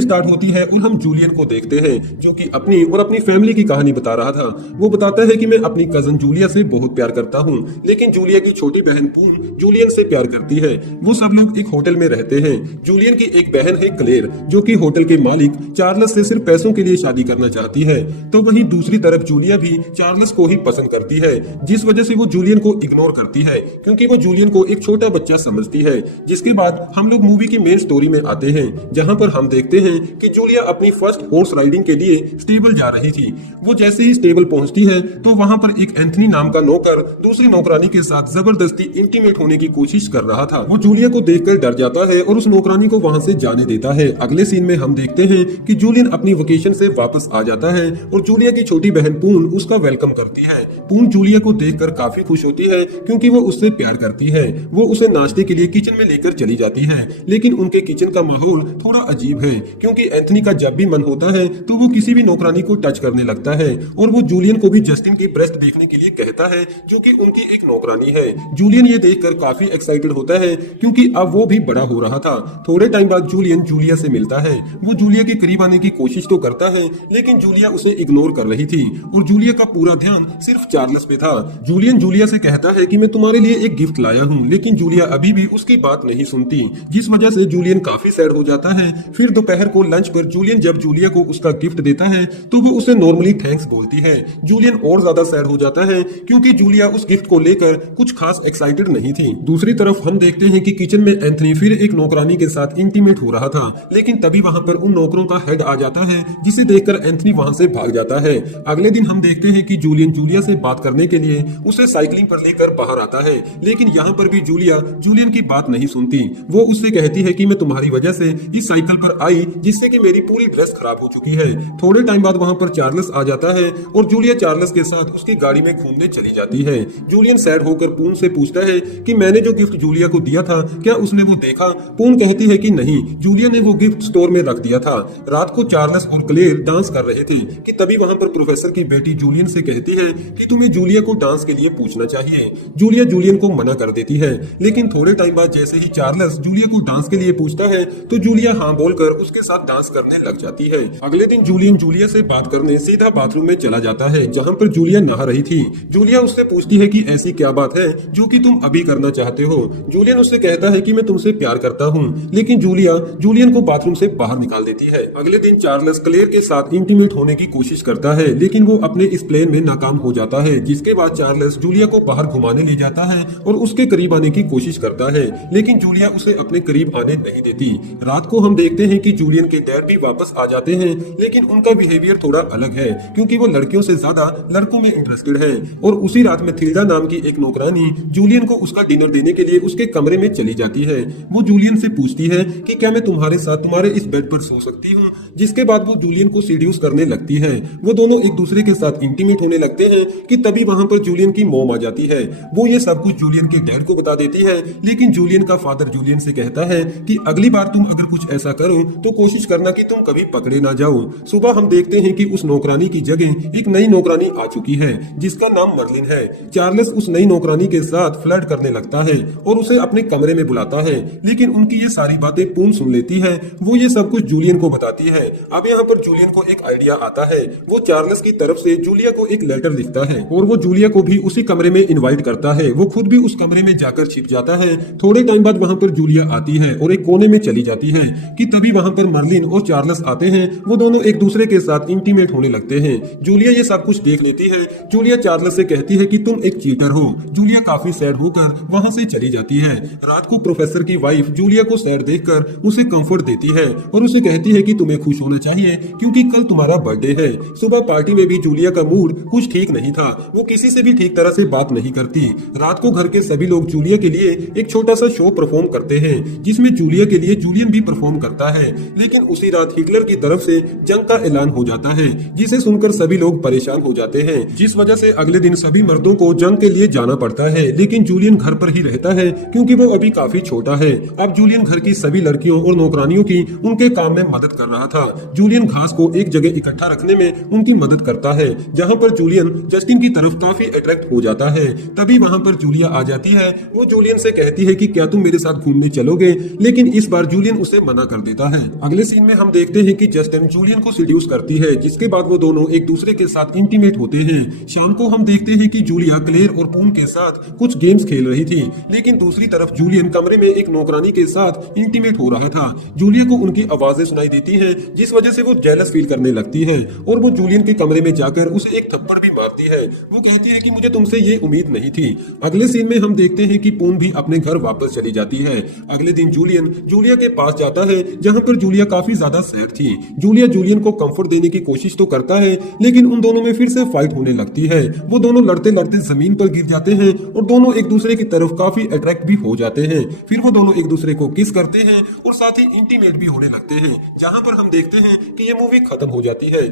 Start होती है और हम जूलियन को देखते हैं जो कि अपनी और अपनी फैमिली की कहानी बता रहा था। वो बताता है कि मैं अपनी कजन जूलिया से बहुत प्यार करता हूँ, लेकिन जूलिया की छोटी बहन पून जूलियन से प्यार करती है। वो सब लोग एक होटल में रहते हैं। जूलियन की एक बहन है क्लेयर जो कि होटल के मालिक चार्ल्स से सिर्फ पैसों के लिए शादी करना चाहती है। तो वहीं दूसरी तरफ जूलिया भी चार्ल्स को ही पसंद करती है, जिस वजह से वो जूलियन को इग्नोर करती है क्योंकि वो जूलियन को एक छोटा बच्चा समझती है। जिसके बाद हम लोग मूवी की मेन स्टोरी में आते हैं, जहां पर हम देखते हैं कि जूलिया अपनी फर्स्ट हॉर्स राइडिंग के लिए स्टेबल जा रही थी। वो जैसे ही स्टेबल पहुंचती है तो वहां पर एक एंथनी नाम का नौकर दूसरी नौकरानी के साथ जबरदस्ती इंटीमेट होने की कोशिश कर रहा था। वो जूलिया को देखकर डर जाता है और उस नौकरानी को वहां से जाने देता है। अगले सीन में हम देखते हैं कि जूलियन अपनी वेकेशन से वापस आ जाता है और जूलिया की छोटी बहन पून उसका वेलकम करती है। पून जूलिया को देखकर काफी खुश होती है क्योंकि वो उससे प्यार करती है। वो उसे नाश्ते के लिए किचन में लेकर चली जाती है, लेकिन उनके किचन का माहौल थोड़ा अजीब है क्योंकि एंथनी का जब भी मन होता है तो वो किसी भी नौकरानी को टच करने लगता है और वो जूलियन को भी जस्टिन की ब्रेस्ट देखने के लिए कहता है जो कि उनकी एक नौकरानी है। जूलियन ये देखकर काफी एक्साइटेड होता है क्योंकि अब वो भी बड़ा हो रहा था। थोड़े टाइम बाद जूलियन जूलिया से मिलता है। वो जूलिया के करीब आने की कोशिश तो करता है, लेकिन जूलिया उसे इग्नोर कर रही थी और जूलिया का पूरा ध्यान सिर्फ चार्ल्स पे था। जूलियन जूलिया से कहता है कि मैं तुम्हारे लिए एक गिफ्ट लाया हूँ, लेकिन जूलिया अभी भी उसकी बात नहीं सुनती, जिस वजह से जूलियन काफी सैड हो जाता है। फिर दोपहर को लंच पर जूलियन जब जूलिया को उसका गिफ्ट देता है तो वो उसे नॉर्मली थैंक्स बोलती है। जूलियन और ज्यादा सैड हो जाता है क्योंकि जूलिया उस गिफ्ट को लेकर कुछ खास एक्साइटेड नहीं थी। दूसरी तरफ हम देखते हैं कि किचन में एंथनी फिर एक नौकरानी के साथ इंटीमेट हो रहा था, लेकिन तभी वहां पर उन नौकरों का हेड आ जाता है, जिसे देखकर एंथनी वहां से भाग जाता है। अगले दिन हम देखते हैं कि जूलियन जूलिया से बात करने के लिए उसे साइकिलिंग पर लेकर बाहर आता है, लेकिन यहाँ पर भी जूलिया जूलियन की बात नहीं सुनती। वो उससे कहती है कि मैं तुम्हारी वजह से इस साइकिल पर आई, जिससे कि मेरी पूरी ड्रेस खराब हो चुकी है। थोड़े टाइम बाद वहां पर चार्ल्स आ जाता है और जूलिया चार्ल्स के साथ उसकी गाड़ी में घूमने चली जाती है। जूलियन सैड होकर पून से पूछता है कि मैंने जो गिफ्ट जूलिया को दिया था क्या उसने वो देखा। पून कहती है कि नहीं, जूलिया ने वो गिफ्ट स्टोर में रख दिया था। रात को चार्ल्स और क्लेयर डांस कर रहे थे कि तभी वहां पर प्रोफेसर की बेटी जूलियन से कहती है कि तुम्हें जूलिया को डांस के लिए पूछना चाहिए। जूलिया जूलियन को मना कर देती है, लेकिन थोड़े टाइम बाद जैसे ही चार्ल्स जूलिया को डांस के लिए पूछता है तो जूलिया हाँ बोलकर उसके साथ डांस करने लग जाती है। अगले दिन जूलियन जूलिया से बात करने सीधा बाथरूम में चला जाता है, जहां पर जूलिया नहा रही थी। जूलिया उससे पूछती है कि ऐसी क्या बात है जो कि तुम अभी करना चाहते हो। जूलियन उससे कहता है कि मैं तुमसे प्यार करता हूँ, लेकिन जूलिया जूलियन को बाथरूम से बाहर निकाल देती है। अगले दिन चार्ल्स क्लेयर के साथ इंटीमेट होने की कोशिश करता है, लेकिन वो अपने इस प्लान में नाकाम हो जाता है। जिसके बाद चार्ल्स जूलिया को बाहर घुमाने ले जाता है और उसके करीब आने की कोशिश करता है, लेकिन जूलिया उसे अपने करीब आने नहीं देती। रात को हम देखते हैं कि जूलियन के डैड भी वापस आ जाते हैं, लेकिन उनका बिहेवियर थोड़ा अलग है क्योंकि वो लड़कियों से ज्यादा लड़कों में इंटरेस्टेड है। और उसी रात में थिल्डा नाम की एक नौकरानी जूलियन को उसका डिनर देने के लिए उसके कमरे में चली जाती है। वो जूलियन से पूछती है कि क्या मैं तुम्हारे साथ तुम्हारे इस बेड पर सो सकती हूँ। जिसके बाद वो जूलियन को सीड्यूस करने लगती है। वो दोनों एक दूसरे के साथ इंटीमेट होने लगते हैं कि तभी वहां पर जूलियन की मॉम आ जाती है। वो ये सब कुछ जूलियन के डैड को बता देती है, लेकिन जूलियन का फादर जूलियन से कहता है कि अगली बार तुम अगर कुछ ऐसा करो तो कोशिश करना कि तुम कभी पकड़े ना जाओ। सुबह हम देखते हैं कि उस नौकरानी की जगह एक नई नौकरानी आ चुकी है, जिसका नाम मर्लिन है। चार्ल्स उस नई नौकरानी के साथ फ्लर्ट करने लगता है और उसे अपने कमरे में बुलाता है, लेकिन उनकी ये सारी बातें पून सुन लेती है। वो ये सब कुछ जूलियन को बताती है। अब यहाँ पर जूलियन को एक आइडिया आता है। वो चार्ल्स की तरफ से जूलिया को एक लेटर लिखता है और वो जूलिया को भी उसी कमरे में इनवाइट करता है। वो खुद भी उस कमरे में जाकर छिप जाता है। थोड़े टाइम बाद वहाँ पर जूलिया आती है और एक कोने में चली जाती है कि तभी वहाँ पर मर्लिन और चार्ल्स आते हैं। वो दोनों एक दूसरे के साथ इंटीमेट होने लगते हैं। जूलिया ये सब कुछ देख लेती है। जूलिया चार्ल्स से कहती है कि तुम एक चीटर हो। जूलिया काफी सैड होकर वहाँ से चली जाती है। रात को प्रोफेसर की वाइफ जूलिया को सैड देखकर उसे कंफर्ट देती है और उसे कहती है कि तुम्हें खुश होना चाहिए क्योंकि कल तुम्हारा बर्थडे है। सुबह पार्टी में भी जूलिया का मूड कुछ ठीक नहीं था। वो किसी से भी ठीक तरह से बात नहीं करती। रात को घर के सभी लोग जूलिया के लिए एक छोटा सा शो परफॉर्म करते हैं, जिसमें जूलिया के लिए जूलियन भी परफॉर्म करता है। लेकिन उसी रात हिटलर की तरफ से जंग का ऐलान हो जाता है, जिसे सुनकर सभी लोग परेशान हो जाते हैं, जिस वजह से अगले दिन सभी मर्दों को जंग के लिए जाना पड़ता है। लेकिन जूलियन घर पर ही रहता है क्योंकि वो अभी काफी छोटा है। अब जूलियन घर की सभी लड़कियों और नौकरानियों की उनके काम में मदद कर रहा था। जूलियन घास को एक जगह इकट्ठा रखने में उनकी मदद करता है, जहाँ पर जूलियन जस्टिन की तरफ काफी अट्रैक्ट हो जाता है। तभी वहाँ पर जूलिया आ जाती है। वो जूलियन से कहती है कि क्या तुम मेरे साथ घूमने चलोगे, लेकिन इस बार जूलियन उसे मना कर देता है। अगले सीन में हम देखते हैं कि जस्टिन जूलियन को सिड्यूस करती है, जिसके बाद वो दोनों एक दूसरे के साथ इंटीमेट होते हैं। शाम को हम देखते हैं कि जूलिया क्लेयर और पून के साथ कुछ गेम्स खेल रही थी, लेकिन दूसरी तरफ जूलियन कमरे में एक नौकरानी के साथ इंटीमेट हो रहा था। जूलिया को उनकी आवाजें सुनाई देती हैं, जिस वजह से वो जेलस फील करने लगती है और वो जूलियन के कमरे में जाकर उसे एक थप्पड़ भी मारती है। वो कहती है कि मुझे तुमसे ये उम्मीद नहीं थी। अगले सीन में हम देखते हैं कि पून भी अपने घर वापस चली जाती है। अगले दिन जूलियन जूलिया के पास जाता है, जहां पर जूलिया काफी ज्यादा सैड थी। जूलियन को कंफर्ट देने की कोशिश तो करता है, लेकिन उन दोनों में फिर से फाइट होने लगती है। वो दोनों लड़ते लड़ते जमीन पर गिर जाते हैं और दोनों एक दूसरे की तरफ काफी अट्रैक्ट भी हो जाते हैं। फिर वो दोनों एक दूसरे को किस करते हैं और साथ ही इंटीमेट भी होने लगते हैं। जहां पर हम देखते हैं कि ये मूवी खत्म हो जाती है।